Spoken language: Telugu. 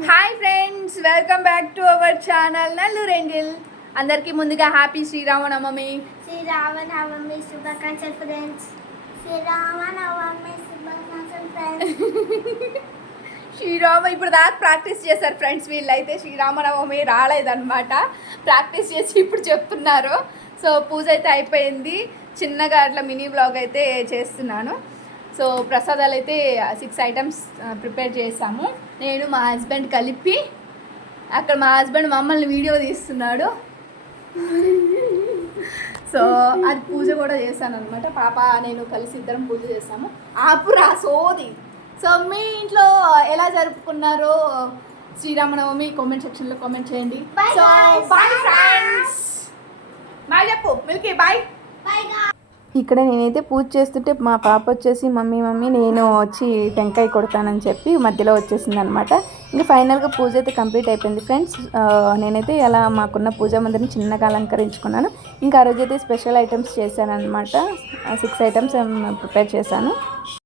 Hi friends, welcome back to our channel Nallur Angel. అందరికీ ముందుగా హ్యాపీ శ్రీరామనవమి. శ్రీరామనవమి శుభాకాంక్షలు ఫ్రెండ్స్. శ్రీరామనవమి శుభాకాంక్షలు ఫ్రెండ్స్. శ్రీరామ ఇప్పుడు దాకా ప్రాక్టీస్ చేశారు ఫ్రెండ్స్. వీళ్ళైతే శ్రీరామనవమి రాలేదన్నమాట, ప్రాక్టీస్ చేసి ఇప్పుడు చెప్తున్నారు. సో పూజ అయితే అయిపోయింది. చిన్నగా అట్లా మినీ బ్లాగ్ అయితే చేస్తున్నాను. సో ప్రసాదాలు అయితే 6 ఐటమ్స్ ప్రిపేర్ చేసాము. నేను మా హస్బెండ్ కలిపి, అక్కడ మా హస్బెండ్ మమ్మల్ని వీడియో తీస్తున్నాడు. సో అది పూజ కూడా చేశాను అనమాట. పాప నేను కలిసి ఇద్దరం పూజ చేసాము. ఆపురా సోది. సో మీ ఇంట్లో ఎలా జరుపుకున్నారో శ్రీరామనవమి కామెంట్ సెక్షన్లో కామెంట్ చేయండి. So bye friends. బాయ్ చెప్పు మిల్కీ. బాయ్. ఇక్కడ నేనైతే పూజ చేస్తుంటే మా పాప వచ్చేసి మమ్మీ నేను వచ్చి టెంకాయ కొడతానని చెప్పి మధ్యలో వచ్చేసింది అనమాట. ఇంకా ఫైనల్గా పూజ అయితే కంప్లీట్ అయిపోయింది ఫ్రెండ్స్. నేనైతే అలా మాకున్న పూజా మందిని చిన్నగా అలంకరించుకున్నాను. ఇంకా ఆ రోజైతే స్పెషల్ ఐటమ్స్ చేశాను అనమాట. 6 ఐటమ్స్ ప్రిపేర్ చేశాను.